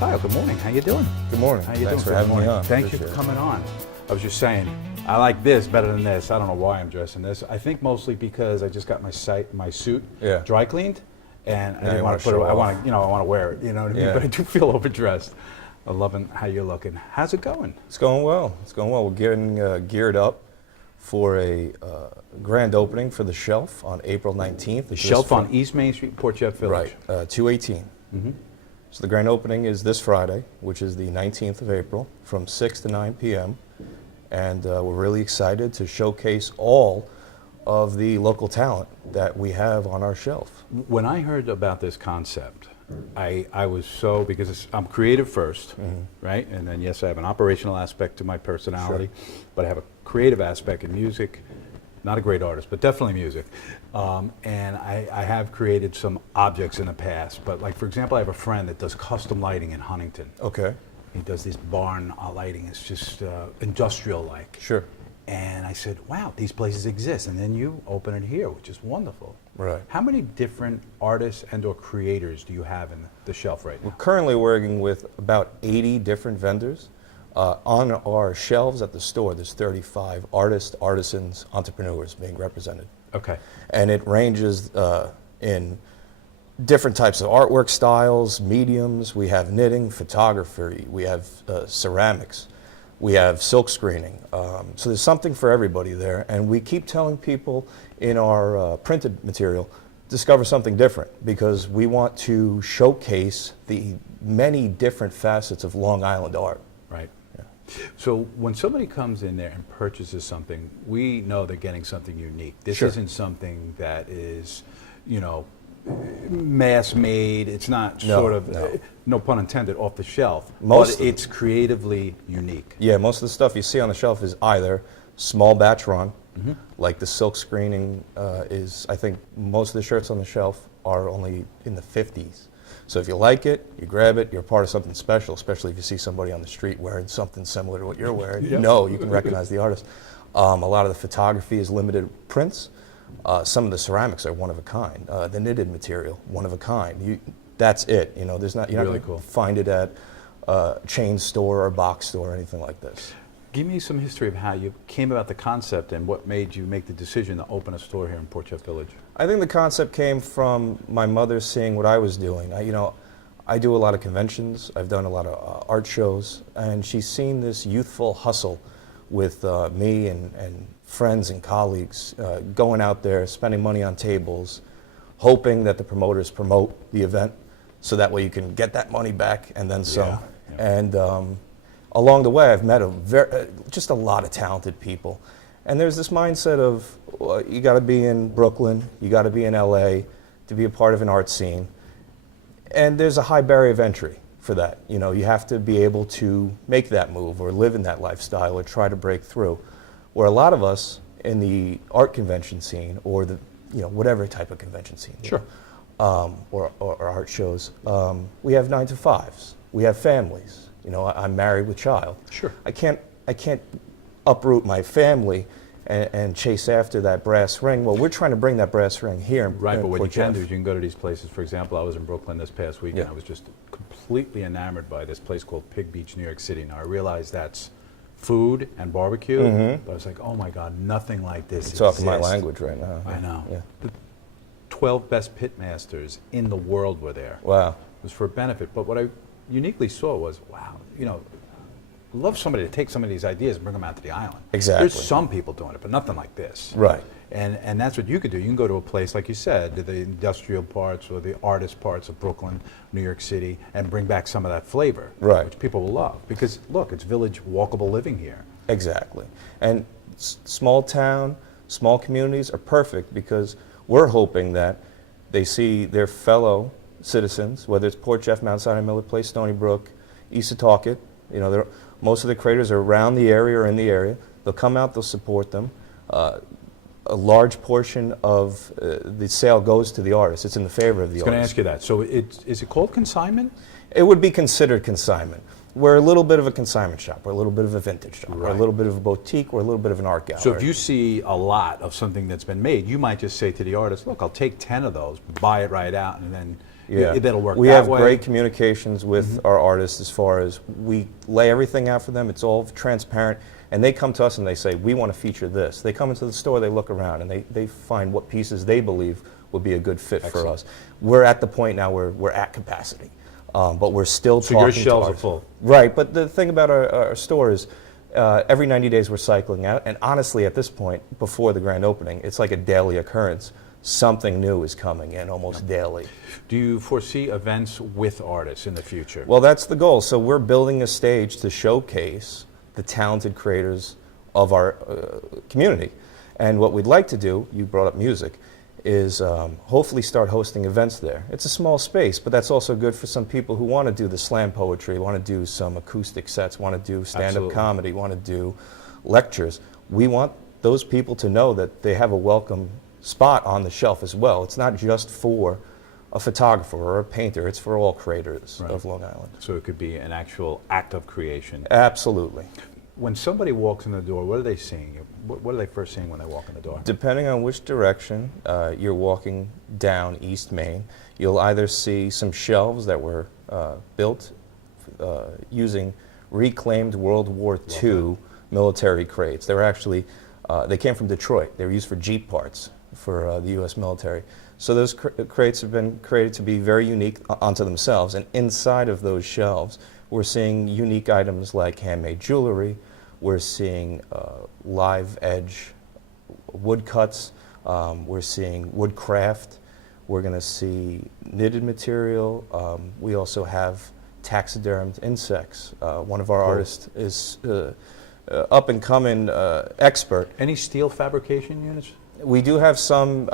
Kyle, good morning. How you doing? Good morning. How you Thanks doing? for having me on. Thank you for coming on. I was just saying, I like this better than this. I don't know why I'm dressing this. I think mostly because I just got my suit dry cleaned, and I didn't want to put it. I want to wear it. You know what I mean? But I do feel overdressed. I'm loving how you're looking. How's it going? It's going well. It's going well. We're getting geared up for a grand opening for the Shelf on April 19th. The Shelf on East Main Street, Port Jeff Village. Right, 218. Mm-hmm. So the grand opening is this Friday, which is the 19th of April, from 6 to 9 p.m. And we're really excited to showcase all of the local talent that we have on our shelf. When I heard about this concept, I was so, because I'm creative first, right? And then, yes, I have an operational aspect to my personality, but I have a creative aspect in music. Not a great artist, but definitely music. And I have created some objects in the past, but like, for example, I have a friend that does custom lighting in Huntington. Okay. He does this barn lighting. It's just industrial-like. Sure. And I said, wow, these places exist. And then you open it here, which is wonderful. Right. How many different artists and or creators do you have in the shelf right now? We're currently working with about 80 different vendors. On our shelves at the store, there's 35 artists, artisans, entrepreneurs being represented. Okay. And it ranges in different types of artwork styles, mediums. We have knitting, photography, we have ceramics, we have silk screening. So there's something for everybody there. And we keep telling people in our printed material, discover something different, because we want to showcase the many different facets of Long Island art. Right. So when somebody comes in there and purchases something, we know they're getting something unique. This isn't something that is, you know, mass made. It's not no pun intended, off the shelf. But it's creatively unique. Yeah, most of the stuff you see on the shelf is either small batch run, like the silk screening is, I think most of the shirts on the shelf are only in the 50s. So if you like it, you grab it, you're part of something special, especially if you see somebody on the street wearing something similar to what you're wearing. You know, you can recognize the artist. A lot of the photography is limited prints. Some of the ceramics are one of a kind. The knitted material, one of a kind. That's it. You know, you're not going to find it at a chain store or box store or anything like this. Give me some history of how you came about the concept and what made you make the decision to open a store here in Port Jeff Village. I think the concept came from my mother seeing what I was doing. I do a lot of conventions. I've done a lot of art shows, and she's seen this youthful hustle with me and friends and colleagues going out there, spending money on tables, hoping that the promoters promote the event so that way you can get that money back and then some. And along the way, I've met just a lot of talented people. And there's this mindset of, well, you got to be in Brooklyn, you got to be in LA to be a part of an art scene. And there's a high barrier of entry for that. You know, you have to be able to make that move or live in that lifestyle or try to break through. Where a lot of us in the art convention scene or the, whatever type of convention scene, or art shows, we have 9 to 5s. We have families. You know, I'm married with child. Sure. I can't uproot my family and chase after that brass ring. Well, we're trying to bring that brass ring here. Right, but what you can do is you can go to these places. For example, I was in Brooklyn this past week, and I was just completely enamored by this place called Pig Beach, New York City. Now, I realize that's food and barbecue, but I was like, oh my God, nothing like this exists. Talking my language right now. I know. Yeah. The 12 best pit masters in the world were there. Wow. It was for benefit, but what I uniquely saw was, wow, I'd love somebody to take some of these ideas and bring them out to the island. Exactly. There's some people doing it, but nothing like this. Right. And that's what you could do. You can go to a place, like you said, the industrial parts or the artist parts of Brooklyn, New York City, and bring back some of that flavor, which people will love. Because, look, it's village walkable living here. Exactly. And small town, small communities are perfect because we're hoping that they see their fellow citizens, whether it's Port Jeff, Mount Sinai, Miller Place, Stony Brook, East Setauket. Most of the creators are around the area or in the area. They'll come out, they'll support them. A large portion of the sale goes to the artist. It's in the favor of the artist. I was going to ask you that. So is it called consignment? It would be considered consignment. We're a little bit of a consignment shop. We're a little bit of a vintage shop. We're a Right. little bit of a boutique. We're a little bit of an art gallery. So if you see a lot of something that's been made, you might just say to the artist, look, I'll take 10 of those, buy it right out, and then that'll work we that have way. great communications with our artists as far as we lay everything out for them. It's all transparent. And they come to us and they say, we want to feature this. They come into the store, they look around, and they find what pieces they believe would be a good fit for us. We're at the point now where we're at capacity. But we're still So talking your to shelves are artists. full. Right, but the thing about our store is every 90 days we're cycling out, and honestly at this point, before the grand opening, it's like a daily occurrence. Something new is coming in almost daily. Do you foresee events with artists in the future? Well, that's the goal. So we're building a stage to showcase the talented creators of our community. And what we'd like to do, you brought up music, is hopefully start hosting events there. It's a small space, but that's also good for some people who want to do the slam poetry, want to do some acoustic sets, want to do stand-up Absolutely. comedy, want to do lectures. We want those people to know that they have a welcome spot on the shelf as well. It's not just for a photographer or a painter, it's for all creators Right. of Long Island. So it could be an actual act of creation. Absolutely. When somebody walks in the door, what are they seeing? What are they first seeing when they walk in the door? Depending on which direction you're walking down East Main, you'll either see some shelves that were built using reclaimed World War II military crates. They were actually, they came from Detroit. They were used for Jeep parts for the U.S. military. So those crates have been created to be very unique onto themselves, and inside of those shelves, we're seeing unique items like handmade jewelry. We're seeing live edge woodcuts. We're seeing woodcraft. We're going to see knitted material. We also have taxidermed insects. One of our artists is up and coming expert. Any steel fabrication units? We do have some,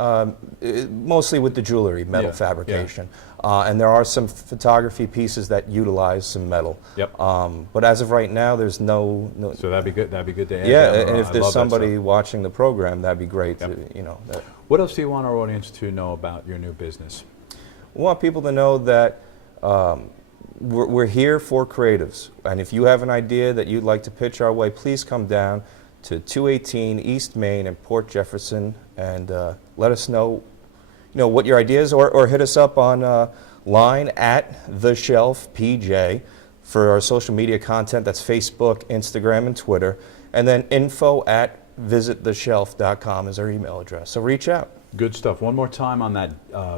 mostly with the jewelry, metal fabrication. And there are some photography pieces that utilize some metal. Yep. But as of right now, there's no. So that'd be good. That'd be good to add. Yeah, down the and road. if I there's love that somebody stuff. watching the program, that'd be great. Yep. To, you know, that. What else do you want our audience to know about your new business? We want people to know that we're here for creatives. And if you have an idea that you'd like to pitch our way, please come down to 218 East Main in Port Jefferson and let us know, what your idea is, or hit us up on line at The Shelf PJ for our social media content. That's Facebook, Instagram, and Twitter. And then info@visittheshelf.com is our email address. So reach out. Good stuff. One more time on that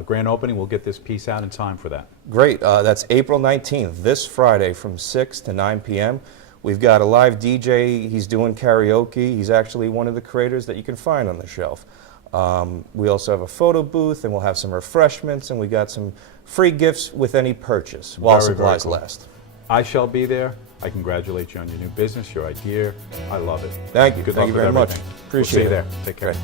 grand opening. We'll get this piece out in time for that. Great. That's April 19th, this Friday from 6 to 9 p.m. We've got a live DJ. He's doing karaoke. He's actually one of the creators that you can find on the shelf. We also have a photo booth, and we'll have some refreshments, and we got some free gifts with any purchase while Very, very supplies cool. last. I shall be there. I congratulate you on your new business, your idea. I love it. Thank you. Good Thank luck you with very much. everything. Appreciate We'll see you it. there. Take care. Great.